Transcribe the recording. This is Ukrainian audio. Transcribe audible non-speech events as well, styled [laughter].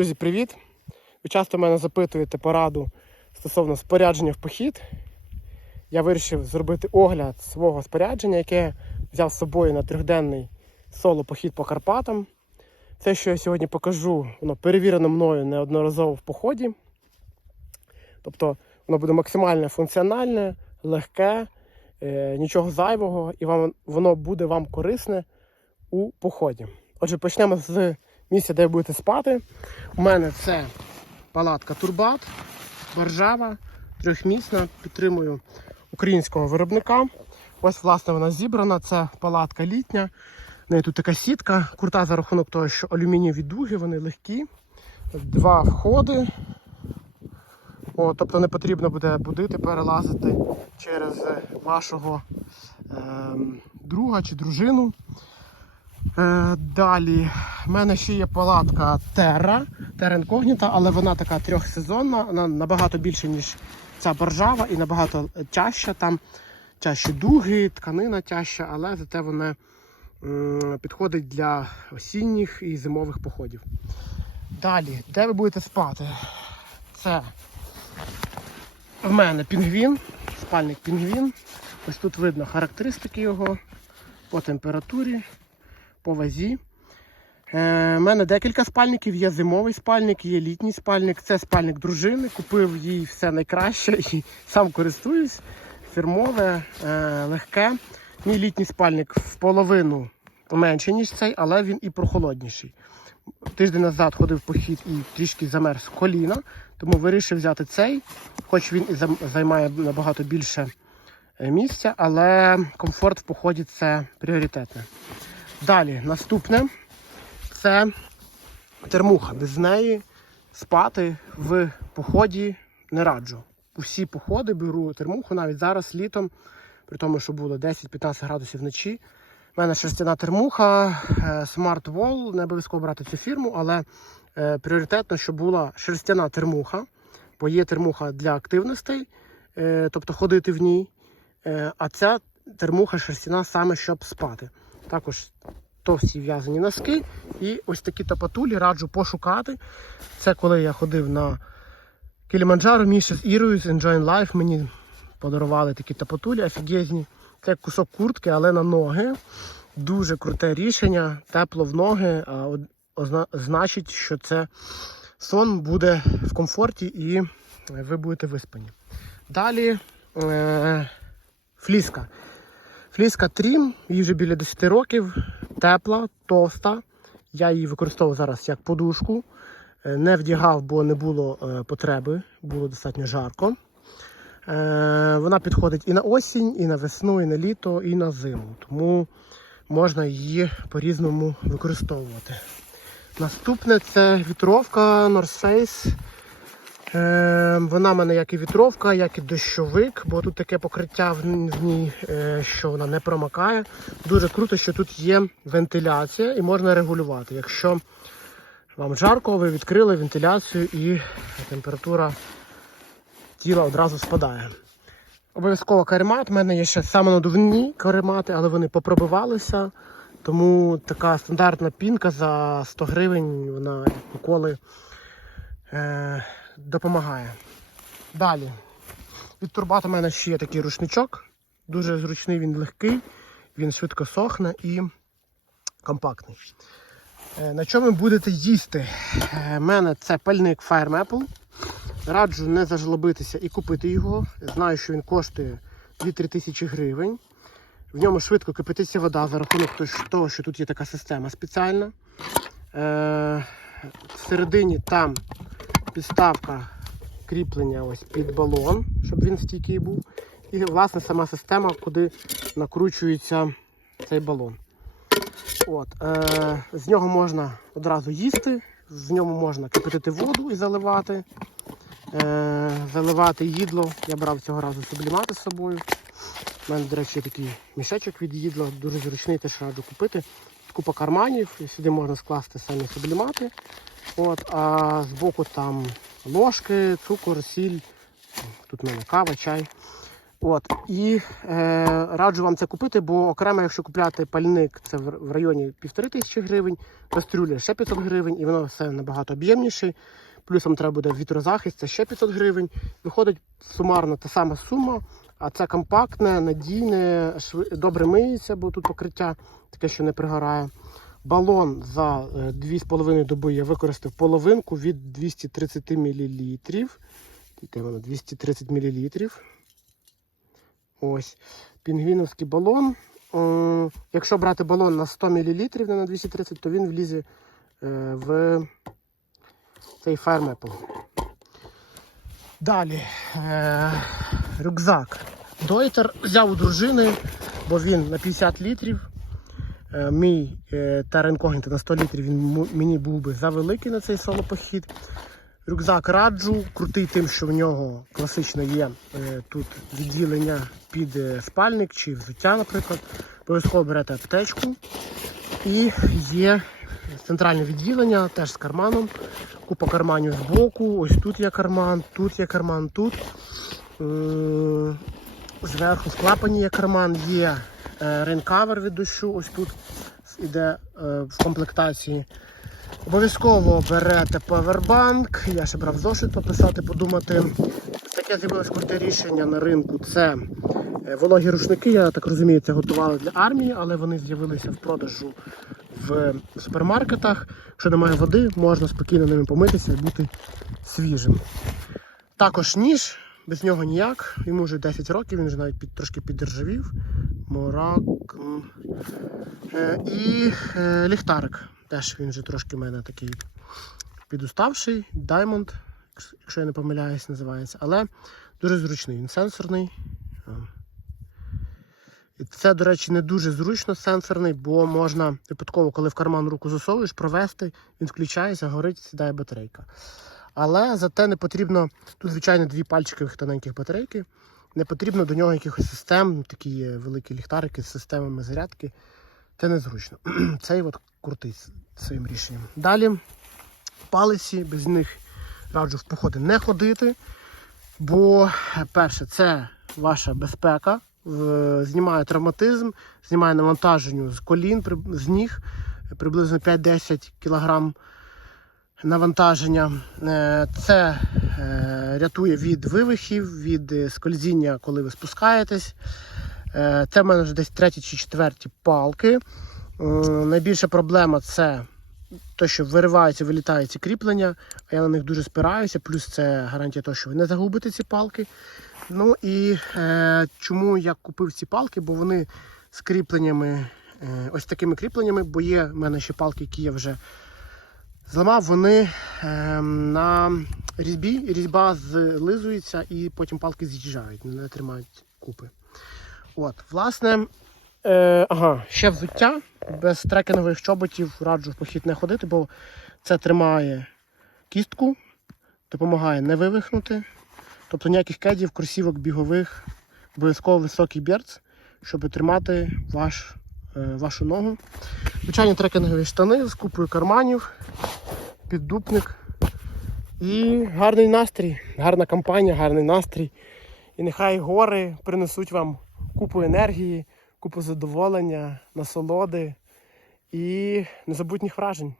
Друзі, привіт! Ви часто мене запитуєте пораду стосовно спорядження в похід. Я вирішив зробити огляд свого спорядження, яке взяв з собою на трьохденний соло-похід по Карпатам. Це, що я сьогодні покажу, воно перевірено мною неодноразово в поході. Тобто воно буде максимально функціональне, легке, е, нічого зайвого, і вам, воно буде вам корисне у поході. Отже, почнемо з місця, де ви будете спати. У мене це палатка Турбат, Баржава, трьохмісна. Підтримую українського виробника. Ось, власне, вона зібрана. Це палатка літня. В неї тут така сітка, крута за рахунок того, що алюмінієві дуги, вони легкі. Два входи. О, тобто не потрібно буде будити, перелазити через вашого е, друга чи дружину. Е, далі в мене ще є палатка Terra, Terra Incognita, але вона така трьохсезонна, вона набагато більше, ніж ця боржава і набагато тяжча. Там тяжчі дуги, тканина тяжча, але зате вона підходить для осінніх і зимових походів. Далі, де ви будете спати? Це в мене пінгвін, спальник пінгвін. Ось тут видно характеристики його по температурі, по вазі. Е, У мене декілька спальників, є зимовий спальник, є літній спальник. Це спальник дружини. Купив їй все найкраще і сам користуюсь. Фірмове, е, легке. Мій літній спальник в половину менше, ніж цей, але він і прохолодніший. Тиждень назад ходив похід і трішки замерз коліна, тому вирішив взяти цей, хоч він і займає набагато більше е, місця, але комфорт в поході це пріоритетне. Далі, наступне це термуха. Без неї спати в поході не раджу. Усі походи беру термуху, навіть зараз літом, при тому, що було 10-15 градусів вночі. У мене шерстяна термуха, е, Smart Wall, не обов'язково брати цю фірму, але е, пріоритетно, щоб була шерстяна термуха, бо є термуха для активностей, е, тобто ходити в ній. А ця термуха шерстяна саме щоб спати. Також товсті в'язані носки і ось такі топатулі раджу пошукати. Це коли я ходив на Кіліманджаро, Міша з Ірою з Enjoying Life мені подарували такі топатулі офігезні. Це кусок куртки, але на ноги. Дуже круте рішення, тепло в ноги, а значить, що це сон буде в комфорті і ви будете виспані. Далі е- фліска. Фліска Трім, їй вже біля 10 років, тепла, товста. Я її використовував зараз як подушку. Е, Не вдягав, бо не було е, потреби, було достатньо жарко. Е, Вона підходить і на осінь, і на весну, і на літо, і на зиму. Тому можна її по-різному використовувати. Наступне це вітровка North Face. Е, вона в мене як і вітровка, як і дощовик, бо тут таке покриття в ній, е, що вона не промокає. Дуже круто, що тут є вентиляція і можна регулювати. Якщо вам жарко, ви відкрили вентиляцію і температура тіла одразу спадає. Обов'язково каремат. У мене є ще самонадувні каремати, але вони попробивалися. Тому така стандартна пінка за 100 гривень вона ніколи е, допомагає. Далі. Від турбата у мене ще є такий рушничок. Дуже зручний, він легкий, він швидко сохне і компактний. Е, На чому будете їсти? У мене це пальник Fire Maple. Раджу не зажлобитися і купити його. Знаю, що він коштує 2-3 тисячі гривень. В ньому швидко кипятиться вода за рахунок того, що тут є така система спеціальна. Е, всередині там підставка кріплення ось під балон, щоб він стійкий був. І власне сама система, куди накручується цей балон. От, е, з нього можна одразу їсти, в ньому можна кипятити воду і заливати. Е, заливати їдло. Я брав цього разу сублімати з собою. У мене, до речі, такий мішечок від їдла, дуже зручний, теж раджу купити. Купа карманів, і сюди можна скласти самі сублімати. От, а збоку там ложки, цукор, сіль, тут в мене кава, чай. От. І е, раджу вам це купити, бо окремо, якщо купляти пальник, це в, районі півтори тисячі гривень, кастрюля ще 500 гривень, і воно все набагато об'ємніше. Плюс вам треба буде вітрозахист, це ще 500 гривень. Виходить сумарно та сама сума, а це компактне, надійне, добре миється, бо тут покриття таке, що не пригорає. Балон за е, 2,5 доби я використав половинку від 230 мл. Тільки воно 230 мл. Ось. Пінгвіновський балон. Е, Якщо брати балон на 100 мл, не на 230, то він влізе е, в цей Maple. Далі. Е, рюкзак. Дойтер взяв у дружини, бо він на 50 літрів. Е, Мій е, Terra на 100 літрів він мені був би завеликий на цей соло-похід. Рюкзак раджу, крутий тим, що в нього класично є е, тут відділення під е, спальник чи взуття, наприклад. Обов'язково берете аптечку. І є центральне відділення, теж з карманом. Купа карманів з боку. Ось тут є карман, тут є карман, тут. Е, Зверху в клапані є карман, є е, рейнкавер від дощу, ось тут іде е, в комплектації. Обов'язково берете павербанк. Я ще брав зошит пописати, подумати. Таке з'явилось круте рішення на ринку. Це вологі рушники. Я так розумію, це готували для армії, але вони з'явилися в продажу в супермаркетах. Якщо немає води, можна спокійно ними помитися і бути свіжим. Також ніж, без нього ніяк. Йому вже 10 років, він вже навіть під, трошки піддержавів. Морак. Е, і е, ліхтарик. Теж він вже трошки в мене такий підуставший. Diamond, якщо- я не помиляюсь, називається. Але дуже зручний. Він сенсорний. Е. І Це, до речі, не дуже зручно сенсорний, бо можна випадково, коли в карман руку засовуєш, провести, він включається, горить, сідає батарейка. Але зате не потрібно, тут, звичайно, дві пальчикових тоненьких батарейки. Не потрібно до нього якихось систем, такі великі ліхтарики з системами зарядки. Це незручно. [clears throat] Цей от крутий своїм рішенням. Далі палиці, без них раджу в походи не ходити. Бо, перше, це ваша безпека, знімає травматизм, знімає навантаження з колін, з ніг, приблизно 5-10 кг навантаження. Е, Це е, рятує від вивихів, від е, скользіння, коли ви спускаєтесь. Це в мене вже десь треті чи четверті палки. Найбільша проблема це те, що вириваються, вилітають ці кріплення, а я на них дуже спираюся, плюс це гарантія того, що ви не загубите ці палки. Ну і е, чому я купив ці палки? Бо вони з кріпленнями, е, ось такими кріпленнями, бо є в мене ще палки, які я вже зламав, вони е, на різьбі, різьба злизується і потім палки з'їжджають, не тримають купи. От, власне, е, ага, ще взуття. Без трекінгових чоботів раджу в похід не ходити, бо це тримає кістку, допомагає не вивихнути. Тобто ніяких кедів, кросівок, бігових, обов'язково високий берц, щоб тримати ваш, вашу ногу. Звичайні трекінгові штани з купою карманів, піддупник. І гарний настрій, гарна компанія, гарний настрій. І нехай гори принесуть вам купу енергії, купу задоволення, насолоди і незабутніх вражень.